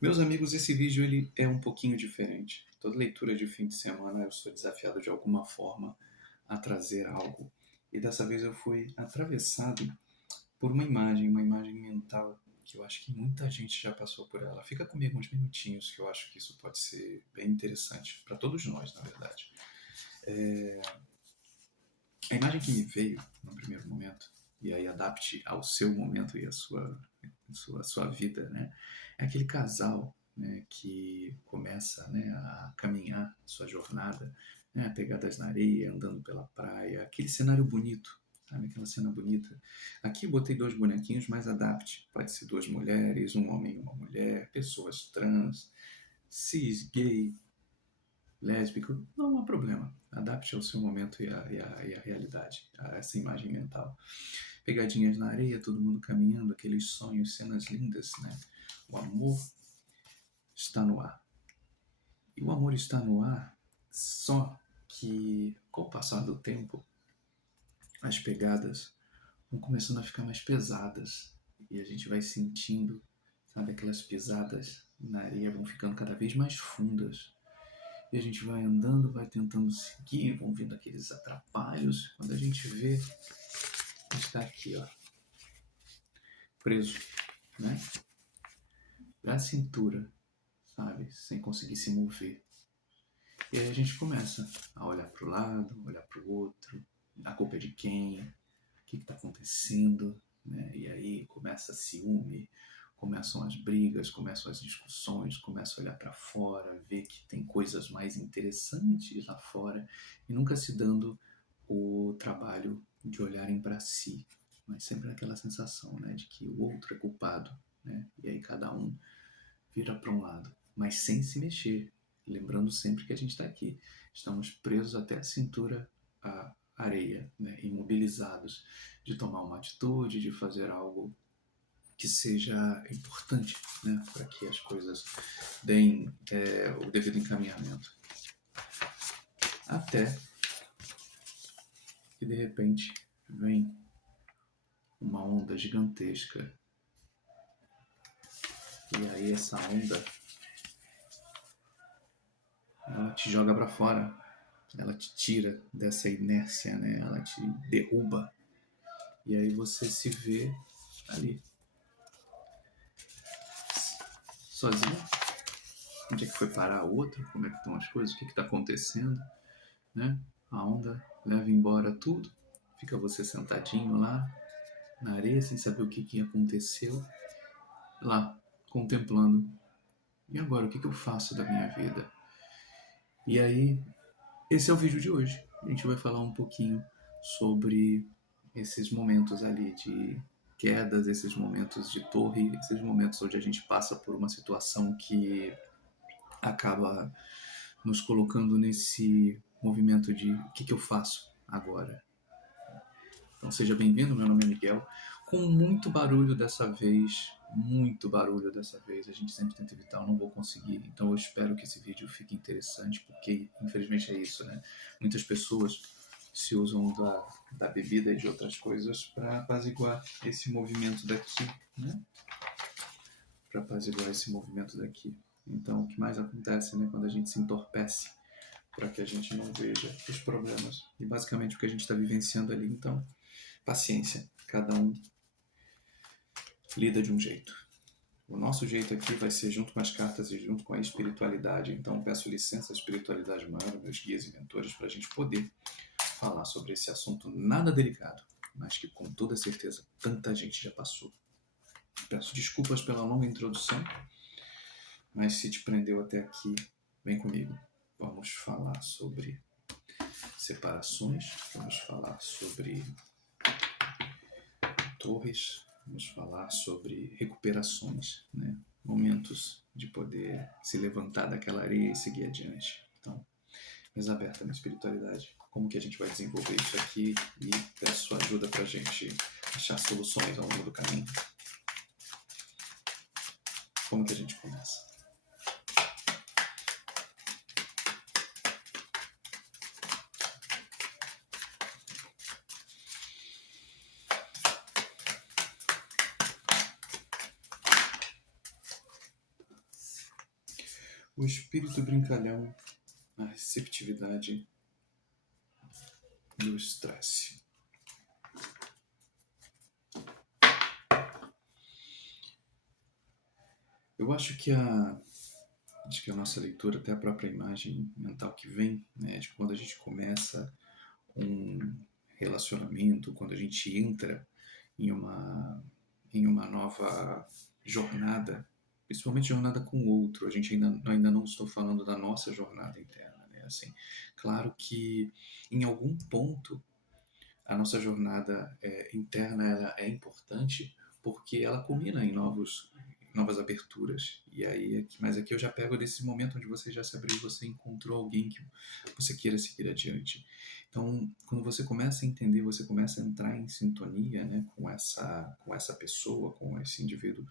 Meus amigos, esse vídeo ele é um pouquinho diferente. Toda leitura de fim de semana eu sou desafiado de alguma forma a trazer algo. E dessa vez eu fui atravessado por uma imagem mental que eu acho que muita gente já passou por ela. Fica comigo uns minutinhos que eu acho que isso pode ser bem interessante para todos nós, na verdade. A imagem que me veio no primeiro momento, e aí adapte ao seu momento e à sua vida, né? É aquele casal, né, que começa, né, a caminhar sua jornada, né, pegadas na areia, andando pela praia, aquele cenário bonito, sabe? Aquela cena bonita. Aqui eu botei dois bonequinhos, mas adapte. Pode ser duas mulheres, um homem e uma mulher, pessoas trans, cis, gay, lésbico, não há problema. Adapte ao seu momento e a realidade, a essa imagem mental. Pegadinhas na areia, todo mundo caminhando, aqueles sonhos, cenas lindas, né? O amor está no ar. E o amor está no ar, só que com o passar do tempo, as pegadas vão começando a ficar mais pesadas. E a gente vai sentindo, sabe, aquelas pisadas na areia vão ficando cada vez mais fundas. E a gente vai andando, vai tentando seguir, vão vindo aqueles atrapalhos. Quando a gente vê, está aqui, ó, preso, né? Da cintura, sabe? Sem conseguir se mover. E aí a gente começa a olhar para o lado, olhar para o outro. A culpa é de quem? O que está acontecendo? Né? E aí começa ciúme, começam as brigas, começam as discussões, começa a olhar para fora, ver que tem coisas mais interessantes lá fora e nunca se dando o trabalho de olharem para si, mas sempre naquela sensação, né, de que o outro é culpado, né? E aí cada um vira para um lado, mas sem se mexer, lembrando sempre que a gente está aqui, estamos presos até a cintura à areia, né, imobilizados, de tomar uma atitude, de fazer algo que seja importante, né, para que as coisas deem o devido encaminhamento. Até que de repente vem uma onda gigantesca e aí essa onda ela te joga para fora, ela te tira dessa inércia, né? Ela te derruba e aí você se vê ali sozinho. Onde é que foi parar o outro? Como é que estão as coisas? O que está acontecendo? Né? A onda leva embora tudo, fica você sentadinho lá na areia sem saber o que aconteceu, lá contemplando. E agora, o que eu faço da minha vida? E aí, esse é o vídeo de hoje. A gente vai falar um pouquinho sobre esses momentos ali de quedas, esses momentos de torre, esses momentos onde a gente passa por uma situação que acaba nos colocando nesse movimento de o que eu faço agora. Então seja bem-vindo, meu nome é Miguel. Com muito barulho dessa vez, muito barulho dessa vez, a gente sempre tenta evitar, eu não vou conseguir. Então eu espero que esse vídeo fique interessante, porque infelizmente é isso, né? Muitas pessoas se usam da bebida e de outras coisas para apaziguar esse movimento daqui, né? Para apaziguar esse movimento daqui. Então o que mais acontece, né, quando a gente se entorpece para que a gente não veja os problemas. E basicamente o que a gente está vivenciando ali, então, paciência, cada um lida de um jeito. O nosso jeito aqui vai ser junto com as cartas e junto com a espiritualidade. Então peço licença à espiritualidade maior, meus guias e mentores, para a gente poder falar sobre esse assunto nada delicado, mas que com toda certeza tanta gente já passou. Peço desculpas pela longa introdução, mas se te prendeu até aqui, vem comigo. Vamos falar sobre separações, vamos falar sobre torres, vamos falar sobre recuperações, né? Momentos de poder se levantar daquela areia e seguir adiante. Então, mesa aberta na espiritualidade. Como que a gente vai desenvolver isso aqui e peço sua ajuda para a gente achar soluções ao longo do caminho. Como que a gente começa? o espírito brincalhão, a receptividade do estresse. Eu acho que a nossa leitura, até a própria imagem mental que vem, né, de quando a gente começa um relacionamento, quando a gente entra em uma nova jornada, principalmente jornada com o outro. A gente ainda não estou falando da nossa jornada interna, né? Assim, claro que em algum ponto a nossa jornada interna ela é importante porque ela culmina em novas aberturas. E aí, mas aqui eu já pego desse momento onde você já se abriu, você encontrou alguém que você queira seguir adiante. Então, quando você começa a entender, você começa a entrar em sintonia, né, com essa pessoa, com esse indivíduo,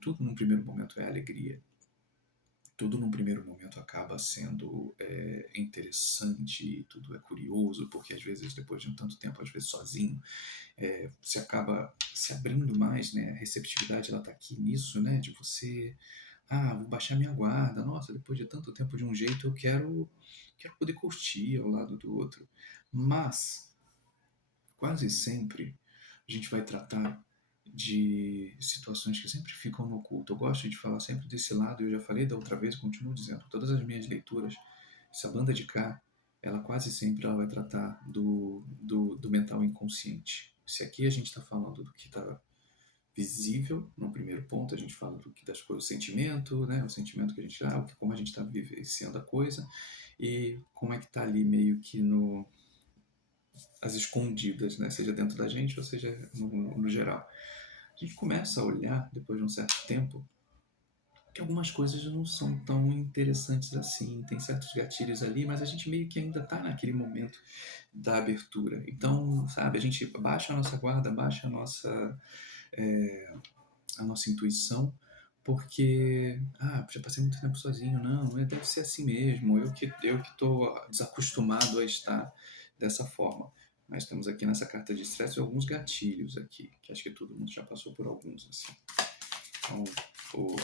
tudo num primeiro momento é alegria. Tudo num primeiro momento acaba sendo interessante, tudo é curioso, porque às vezes depois de um tanto tempo, às vezes sozinho, você acaba se abrindo mais, né? A receptividade ela está aqui nisso, né? De você, vou baixar minha guarda, nossa, depois de tanto tempo de um jeito eu quero poder curtir ao lado do outro. Mas quase sempre a gente vai tratar de situações que sempre ficam no oculto. Eu gosto de falar sempre desse lado, eu já falei da outra vez, continuo dizendo, todas as minhas leituras, essa banda de cá, ela quase sempre ela vai tratar do mental inconsciente. Se aqui a gente está falando do que está visível, no primeiro ponto, a gente fala do que das coisas, o sentimento, né? O sentimento que a gente, como a gente está vivenciando a coisa, e como é que está ali meio que as escondidas, né? Seja dentro da gente ou seja no geral. A gente começa a olhar, depois de um certo tempo, que algumas coisas não são tão interessantes assim, tem certos gatilhos ali, mas a gente meio que ainda está naquele momento da abertura. Então, sabe, a gente baixa a nossa guarda, baixa a nossa intuição, porque, já passei muito tempo sozinho, não, deve ser assim mesmo, eu que estou desacostumado a estar dessa forma. Mas temos aqui nessa carta de estresse alguns gatilhos aqui, que acho que todo mundo já passou por alguns, assim. Então,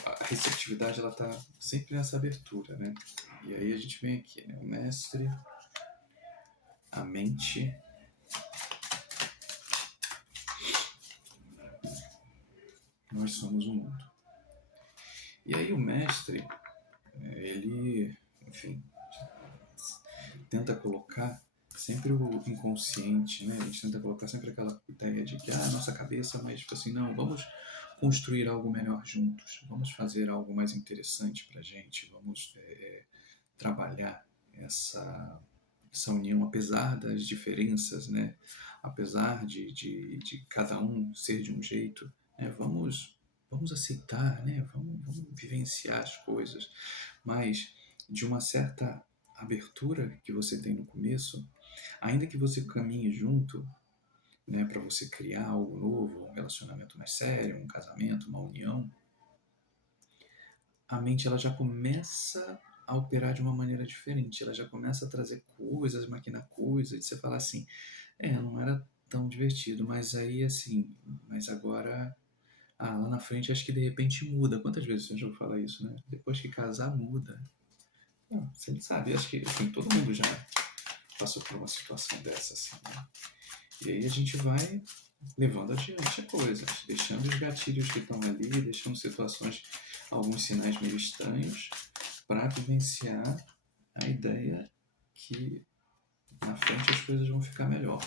a receptividade, ela tá sempre nessa abertura, né? E aí a gente vem aqui, né? O mestre, a mente, nós somos o mundo. E aí o mestre, ele, enfim, tenta colocar sempre o inconsciente, né? A gente tenta colocar sempre aquela ideia de que, nossa cabeça, mas tipo assim, não, vamos construir algo melhor juntos, vamos fazer algo mais interessante pra gente, vamos trabalhar essa união, apesar das diferenças, né? Apesar de cada um ser de um jeito, né? Vamos aceitar, né? Vamos vivenciar as coisas, mas de uma certa abertura que você tem no começo, ainda que você caminhe junto, né, para você criar algo novo, um relacionamento mais sério, um casamento, uma união, a mente ela já começa a operar de uma maneira diferente, ela já começa a trazer coisas, maquinar coisas, e você fala assim, não era tão divertido, mas aí assim, mas agora, lá na frente acho que de repente muda. Quantas vezes você já ouviu falar isso, né? Depois que casar, muda. Você sabe, acho que assim, todo mundo já passou por uma situação dessa, assim, né? E aí a gente vai levando adiante a coisa, deixando os gatilhos que estão ali, deixando situações, alguns sinais meio estranhos, para vivenciar a ideia que na frente as coisas vão ficar melhor.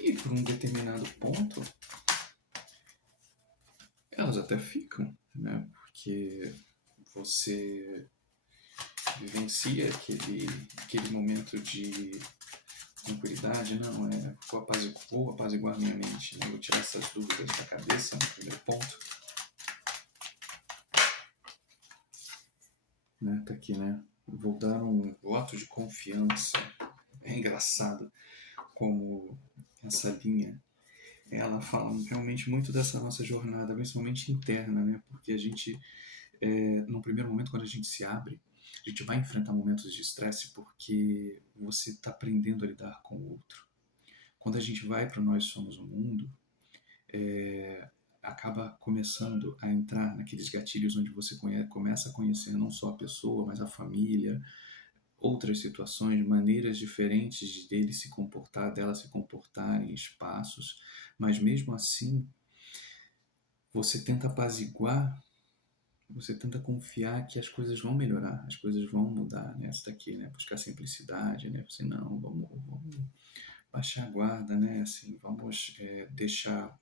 E por um determinado ponto, elas até ficam, né? Porque você vivencia aquele momento de tranquilidade, não, vou apaziguar minha mente, né? Vou tirar essas dúvidas da cabeça, no primeiro ponto. Né? Tá aqui, né? Vou dar um voto de confiança. É engraçado como essa linha, ela fala realmente muito dessa nossa jornada, principalmente interna, né? Porque a gente, no primeiro momento, quando a gente se abre, a gente vai enfrentar momentos de estresse porque você está aprendendo a lidar com o outro. Quando a gente vai para Nós Somos o Mundo, acaba começando a entrar naqueles gatilhos onde você começa a conhecer não só a pessoa, mas a família, outras situações, maneiras diferentes dele se comportar, dela se comportar em espaços, mas mesmo assim você tenta apaziguar, você tenta confiar que as coisas vão melhorar, as coisas vão mudar, né? Essa daqui, né? Buscar simplicidade, né? Você, não, vamos baixar a guarda, né? Assim, vamos deixar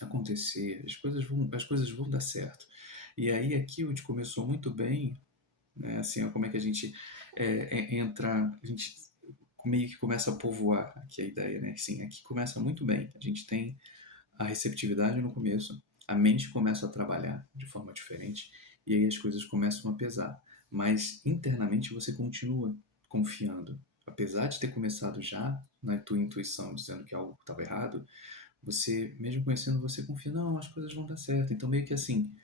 acontecer, as coisas vão dar certo. E aí aqui onde começou muito bem, né? Assim, ó, como é que a gente entra, a gente meio que começa a povoar aqui a ideia, né? Sim, aqui começa muito bem. A gente tem a receptividade no começo, a mente começa a trabalhar de forma diferente e aí as coisas começam a pesar. Mas internamente você continua confiando. Apesar de ter começado já na tua intuição dizendo que algo estava errado, você, mesmo conhecendo, você confia, não, as coisas vão dar certo. Então meio que assim,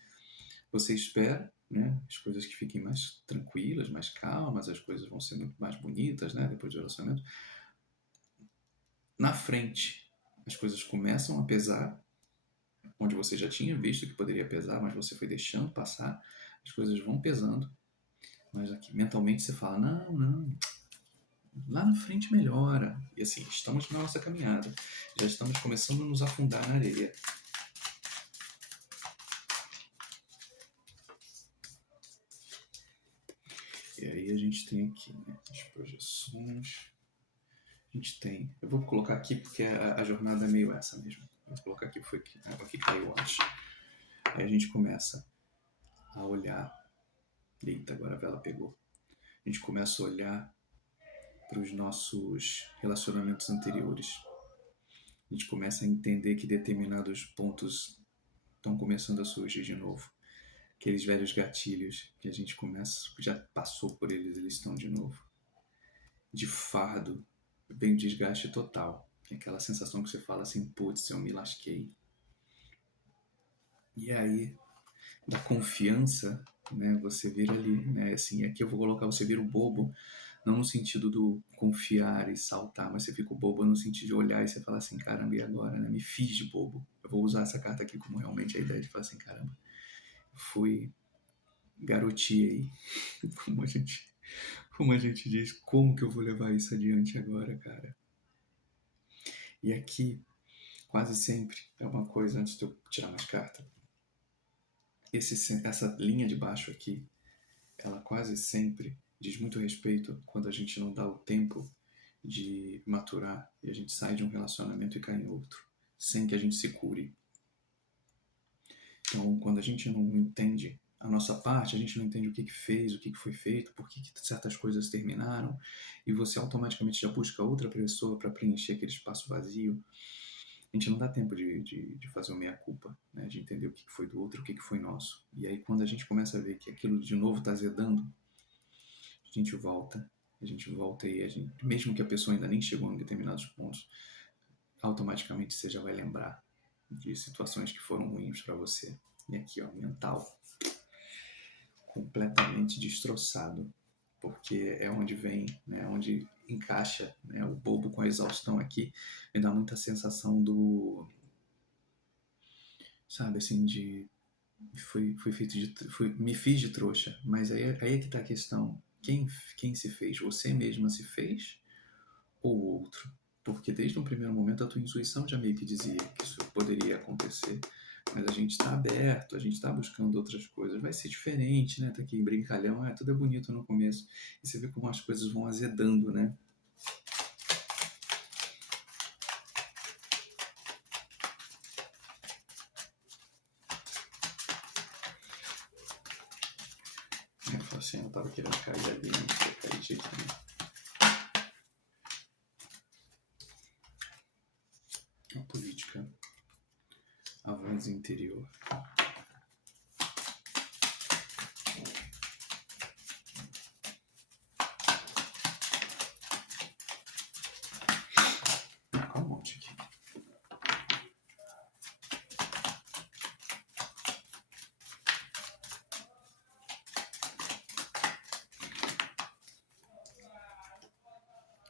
você espera, né, as coisas que fiquem mais tranquilas, mais calmas, as coisas vão ser muito mais bonitas, né, depois do relacionamento. Na frente, as coisas começam a pesar, onde você já tinha visto que poderia pesar, mas você foi deixando passar, as coisas vão pesando, mas aqui mentalmente você fala, não, não, lá na frente melhora. E assim, estamos na nossa caminhada, já estamos começando a nos afundar na areia. E aí a gente tem aqui, né, as projeções. A gente tem, eu vou colocar aqui porque a jornada é meio essa mesmo. Vou colocar aqui porque foi aqui que caiu antes. Aí a gente começa a olhar. Eita, agora a vela pegou. A gente começa a olhar para os nossos relacionamentos anteriores. A gente começa a entender que determinados pontos estão começando a surgir de novo. Aqueles velhos gatilhos que a gente já passou por eles, eles estão de novo. De fardo, vem o desgaste total. Aquela sensação que você fala assim, putz, eu me lasquei. E aí, da confiança, né, você vira ali, né, assim, aqui eu vou colocar, você vira o bobo, não no sentido do confiar e saltar, mas você fica o bobo no sentido de olhar e você fala assim, caramba, e agora, né, me fiz de bobo. Eu vou usar essa carta aqui como realmente a ideia de falar assim, caramba, fui garotinha aí, como a gente diz, como que eu vou levar isso adiante agora, cara? E aqui, quase sempre, é uma coisa, antes de eu tirar mais carta, essa linha de baixo aqui, ela quase sempre diz muito respeito quando a gente não dá o tempo de maturar e a gente sai de um relacionamento e cai em outro, sem que a gente se cure. Então, quando a gente não entende a nossa parte, a gente não entende o que fez, o que foi feito, por que certas coisas terminaram, e você automaticamente já busca outra pessoa para preencher aquele espaço vazio, a gente não dá tempo de fazer o meia-culpa, né? De entender o que foi do outro, o que foi nosso. E aí, quando a gente começa a ver que aquilo de novo está azedando, a gente volta e a gente, mesmo que a pessoa ainda nem chegou em determinados pontos, automaticamente você já vai lembrar de situações que foram ruins para você. E aqui, ó, mental, completamente destroçado, porque é onde vem, né, onde encaixa, né, o bobo com a exaustão aqui, me dá muita sensação do, sabe, assim, de foi feito me fiz de trouxa, mas aí é que tá a questão, quem se fez? Você mesma se fez ou o outro? Porque desde o primeiro momento a tua intuição já meio que dizia que isso poderia acontecer, mas a gente está aberto, a gente está buscando outras coisas, vai ser diferente, né? Tá aqui brincalhão, tudo é bonito no começo, e você vê como as coisas vão azedando, né? Eu falo assim, eu tava querendo cair ali, não queria cair de jeito nenhum. A política, a voz interior. Olha um monte aqui.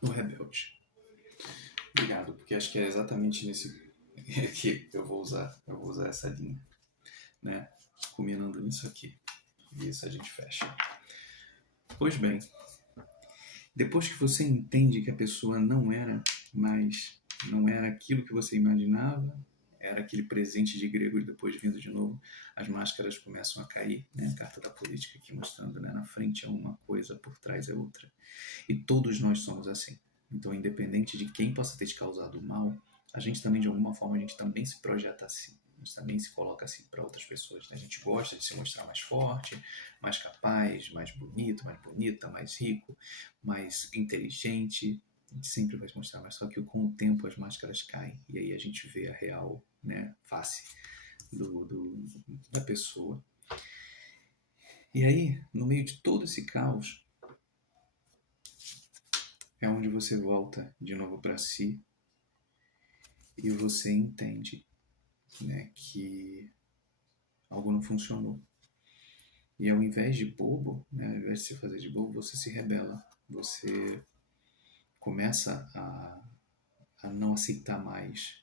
O rebelde. Obrigado, porque acho que é exatamente que eu vou usar essa linha, né? Combinando nisso aqui. E isso a gente fecha. Pois bem, depois que você entende que a pessoa não era mais, não era aquilo que você imaginava, era aquele presente de grego e depois vindo de novo, as máscaras começam a cair, né? A carta da política aqui mostrando, né? Na frente é uma coisa, por trás é outra. E todos nós somos assim. Então, independente de quem possa ter te causado mal, a gente também, de alguma forma, a gente também se projeta assim. A gente também se coloca assim para outras pessoas, né? A gente gosta de se mostrar mais forte, mais capaz, mais bonito, mais bonita, mais rico, mais inteligente. A gente sempre vai se mostrar, mas só que com o tempo as máscaras caem e aí a gente vê a real, né, face da pessoa. E aí, no meio de todo esse caos, é onde você volta de novo para si e você entende, né, que algo não funcionou. E ao invés de bobo, né, ao invés de se fazer de bobo, você se rebela. Você começa a não aceitar mais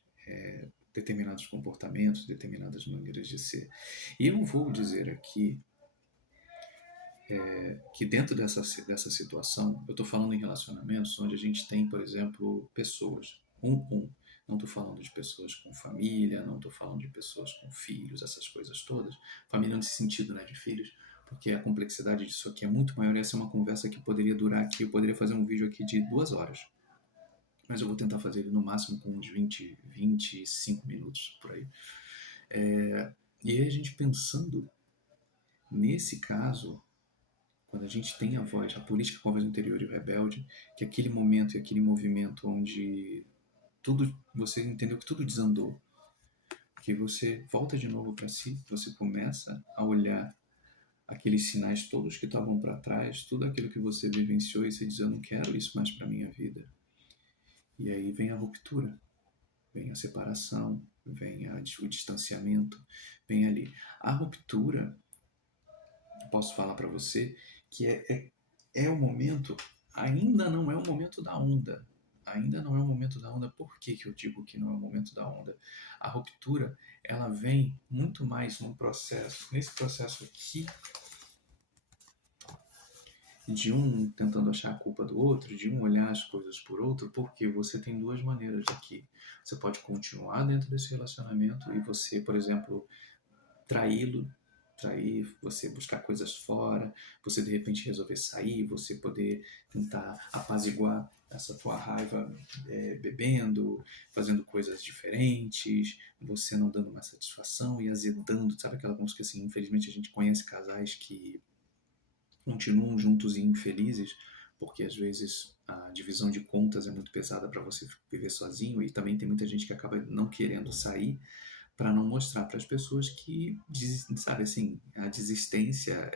determinados comportamentos, determinadas maneiras de ser. E eu vou dizer aqui que dentro dessa situação, eu estou falando em relacionamentos onde a gente tem, por exemplo, pessoas, não estou falando de pessoas com família, não estou falando de pessoas com filhos, essas coisas todas. Família nesse sentido, né, de filhos, porque a complexidade disso aqui é muito maior. Essa é uma conversa que poderia durar aqui, eu poderia fazer um vídeo aqui de 2 horas, mas eu vou tentar fazer ele no máximo com uns 25 minutos, por aí. E aí a gente pensando nesse caso, quando a gente tem a voz, a política com a voz interior e o rebelde, que aquele momento e aquele movimento onde tudo, você entendeu que tudo desandou, que você volta de novo para si, você começa a olhar aqueles sinais todos que estavam para trás, tudo aquilo que você vivenciou e você diz, eu não quero isso mais para minha vida. E aí vem a ruptura, vem a separação, vem o distanciamento, vem ali. A ruptura, posso falar para você, que é o momento, ainda não é o momento da onda. Ainda não é o momento da onda. Por que eu digo que não é o momento da onda? A ruptura, ela vem muito mais nesse processo aqui, de um tentando achar a culpa do outro, de um olhar as coisas por outro, porque você tem duas maneiras aqui. Você pode continuar dentro desse relacionamento e você, por exemplo, trair, você buscar coisas fora, você de repente resolver sair, você poder tentar apaziguar essa tua raiva bebendo, fazendo coisas diferentes, você não dando uma satisfação e azedando, sabe aquela música assim, infelizmente a gente conhece casais que continuam juntos e infelizes, porque às vezes a divisão de contas é muito pesada para você viver sozinho e também tem muita gente que acaba não querendo sair para não mostrar para as pessoas que, sabe assim, a desistência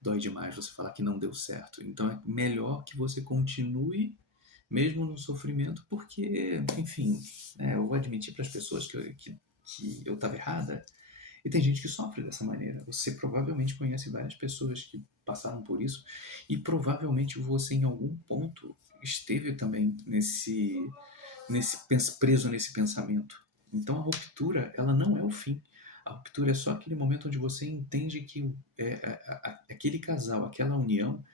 dói demais você falar que não deu certo. Então é melhor que você continue mesmo no sofrimento, porque, enfim, eu vou admitir para as pessoas que eu estava errada. E tem gente que sofre dessa maneira. Você provavelmente conhece várias pessoas que passaram por isso e provavelmente você em algum ponto esteve também preso nesse pensamento. Então a ruptura, ela não é o fim. A ruptura é só aquele momento onde você entende que aquele casal, aquela união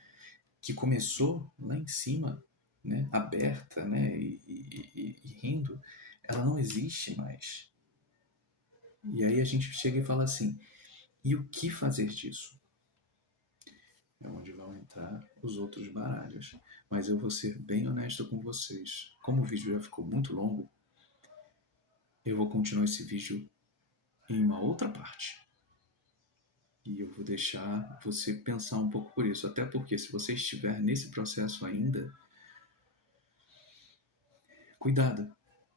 que começou lá em cima, né, aberta, né, e rindo, ela não existe mais. E aí a gente chega e fala assim, e o que fazer disso? É onde vão entrar os outros baralhos. Mas eu vou ser bem honesto com vocês. Como o vídeo já ficou muito longo, eu vou continuar esse vídeo em uma outra parte. E eu vou deixar você pensar um pouco por isso. Até porque se você estiver nesse processo ainda, cuidado.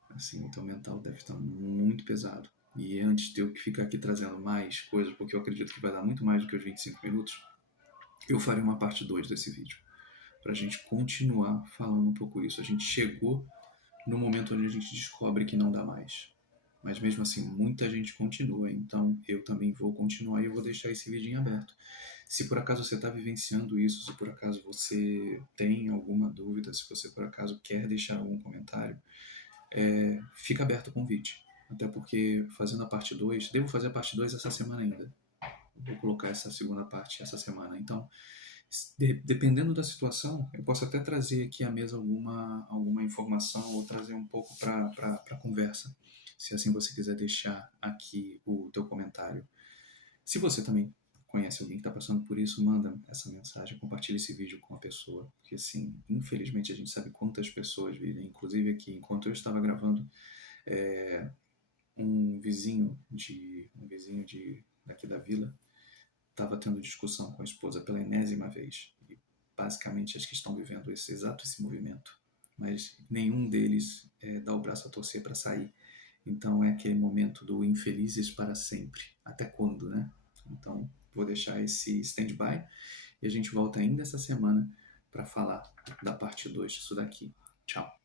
Assim, o teu mental deve estar muito pesado. E antes de eu ficar aqui trazendo mais coisas, porque eu acredito que vai dar muito mais do que os 25 minutos, eu farei uma parte 2 desse vídeo. Para a gente continuar falando um pouco isso. A gente chegou no momento onde a gente descobre que não dá mais. Mas mesmo assim, muita gente continua. Então eu também vou continuar e eu vou deixar esse vídeo em aberto. Se por acaso você está vivenciando isso, se por acaso você tem alguma dúvida, se você por acaso quer deixar algum comentário, fica aberto o convite. Até porque fazendo a parte 2, devo fazer a parte 2 essa semana ainda. Vou colocar essa segunda parte essa semana. Então, dependendo da situação, eu posso até trazer aqui à mesa alguma informação ou trazer um pouco para a conversa, se assim você quiser deixar aqui o teu comentário. Se você também conhece alguém que está passando por isso, manda essa mensagem, compartilha esse vídeo com a pessoa, porque assim, infelizmente a gente sabe quantas pessoas vivem, inclusive aqui, enquanto eu estava gravando, um vizinho daqui da vila estava tendo discussão com a esposa pela enésima vez. E basicamente acho que estão vivendo esse movimento. Mas nenhum deles dá o braço a torcer para sair. Então é aquele momento do infelizes para sempre. Até quando, né? Então vou deixar esse stand-by e a gente volta ainda essa semana para falar da parte 2 disso daqui. Tchau.